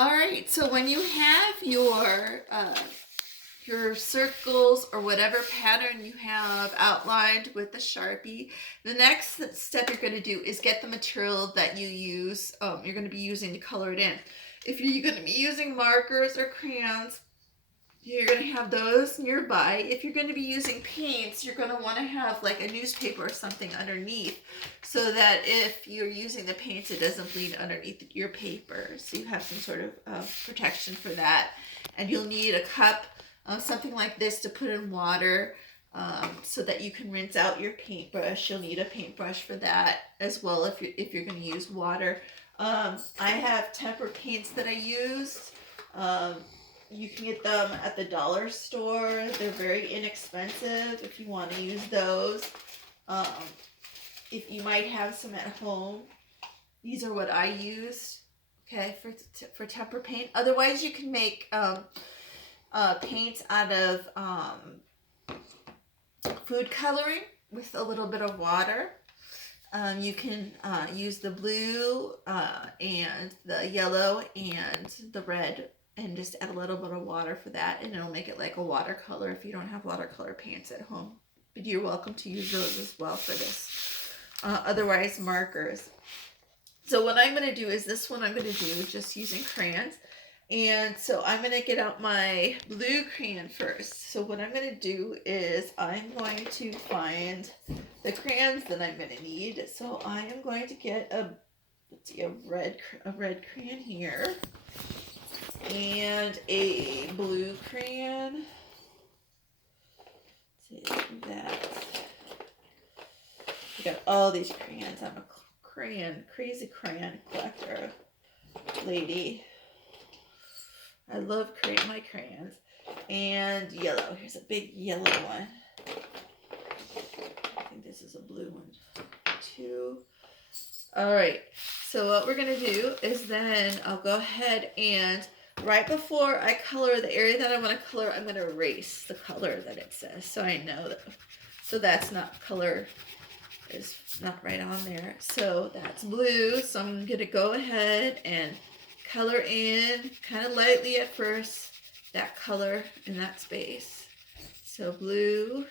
All right, so when you have your circles or whatever pattern you have outlined with the Sharpie, the next step you're going to do is get the material that you use, you're going to be using to color it in. If you're going to be using markers or crayons, you're going to have those nearby. If you're going to be using paints, you're going to want to have like a newspaper or something underneath so that if you're using the paints, it doesn't bleed underneath your paper. So you have some sort of protection for that. And you'll need a cup, something like this, to put in water so that you can rinse out your paintbrush. You'll need a paintbrush for that as well if you're going to use water. I have tempera paints that I used. You can get them at the dollar store. They're very inexpensive if you want to use those. If you might have some at home, these are what I used. Okay, for tempera paint. Otherwise, you can make paints out of food coloring with a little bit of water. You can use the blue and the yellow and the red and just add a little bit of water for that, and it'll make it like a watercolor if you don't have watercolor paints at home. But you're welcome to use those as well for this. Otherwise, markers. So what I'm going to do is this one I'm going to do just using crayons. And so I'm going to get out my blue crayon first. So what I'm going to do is I'm going to find the crayons that I'm going to need. So I am going to get a red crayon here and a blue crayon. Let's see that. I got all these crayons. I'm a crazy crayon collector lady. I love my crayons. And yellow. Here's a big yellow one. I think this is a blue one too. All right. So what we're going to do is then I'll go ahead and right before I color the area that I want to color, I'm going to erase the color that it says. So I know that. So that's not color. Is not right on there. So that's blue. So I'm going to go ahead and color in kind of lightly at first that color in that space. So blue,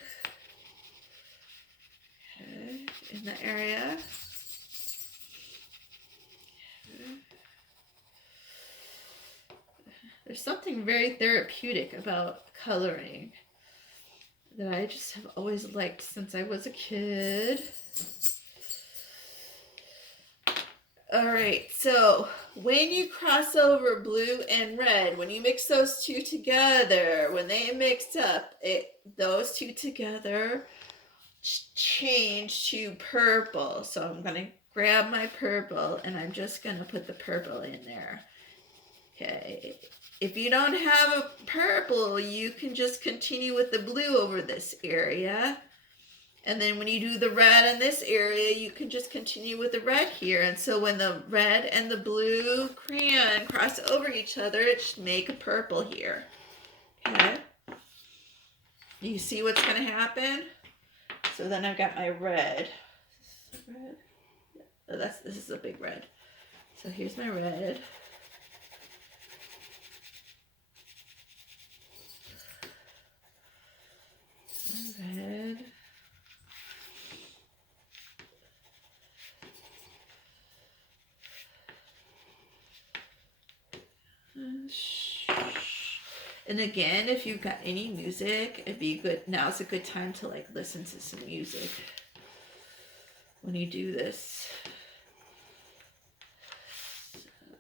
okay, in the area. Okay. There's something very therapeutic about coloring that I just have always liked since I was a kid. All right, so when you cross over blue and red, when you mix those two together, when they mix up, those two together change to purple. So I'm going to grab my purple and I'm just going to put the purple in there. Okay, if you don't have a purple, you can just continue with the blue over this area. And then when you do the red in this area, you can just continue with the red here. And so when the red and the blue crayon cross over each other, it should make a purple here. Okay. You see what's going to happen? So then I've got my red. Is this red? Oh, this is a big red. So here's my red. Red. And again, if you've got any music, it'd be good. Now's a good time to like listen to some music when you do this.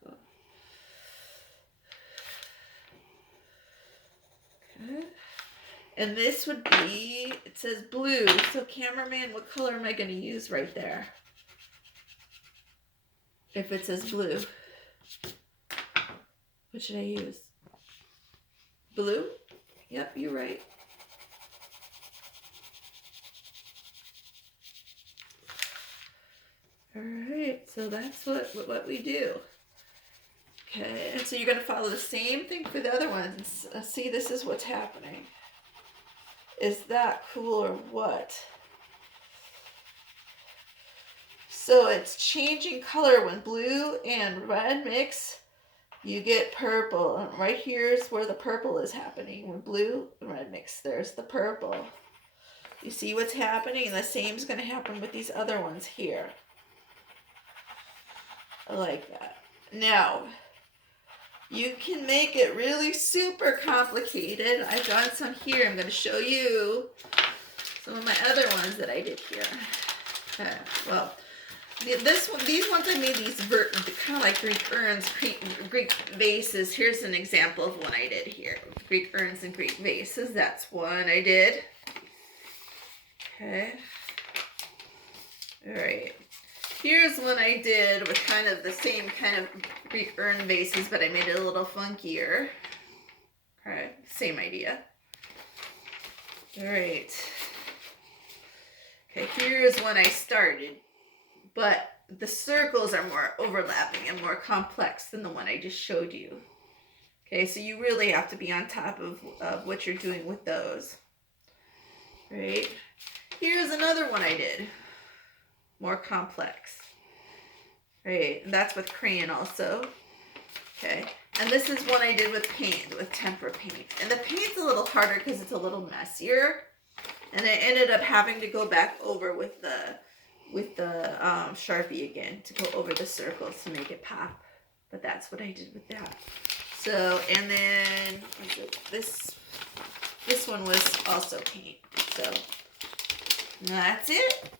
So. Okay. And this would be, it says blue. So cameraman, what color am I going to use right there? If it says blue. What should I use? Blue? Yep, you're right. All right, so that's what we do. Okay, and so you're going to follow the same thing for the other ones. See, this is what's happening. Is that cool or what? So it's changing color when blue and red mix. you get purple. And right here's where the purple is happening. With blue and red mix, there's the purple. You see what's happening? And the same is going to happen with these other ones here. I like that. Now, you can make it really super complicated. I've got some here. I'm going to show you some of my other ones that I did here. Okay, well, these ones I made these kind of like Greek urns, Greek vases. Here's an example of one I did here. Greek urns and Greek vases. That's one I did. Okay. All right. Here's one I did with kind of the same kind of Greek urn vases, but I made it a little funkier. All right, same idea. All right. Okay, here's one I started, but the circles are more overlapping and more complex than the one I just showed you. Okay, so you really have to be on top of what you're doing with those. Right? Here's another one I did. More complex. Right, and that's with crayon also. Okay, and this is one I did with paint, with tempera paint. And the paint's a little harder because it's a little messier. And I ended up having to go back over with the Sharpie again to go over the circles to make it pop. But that's what I did with that. So, and then this one was also paint. So that's it.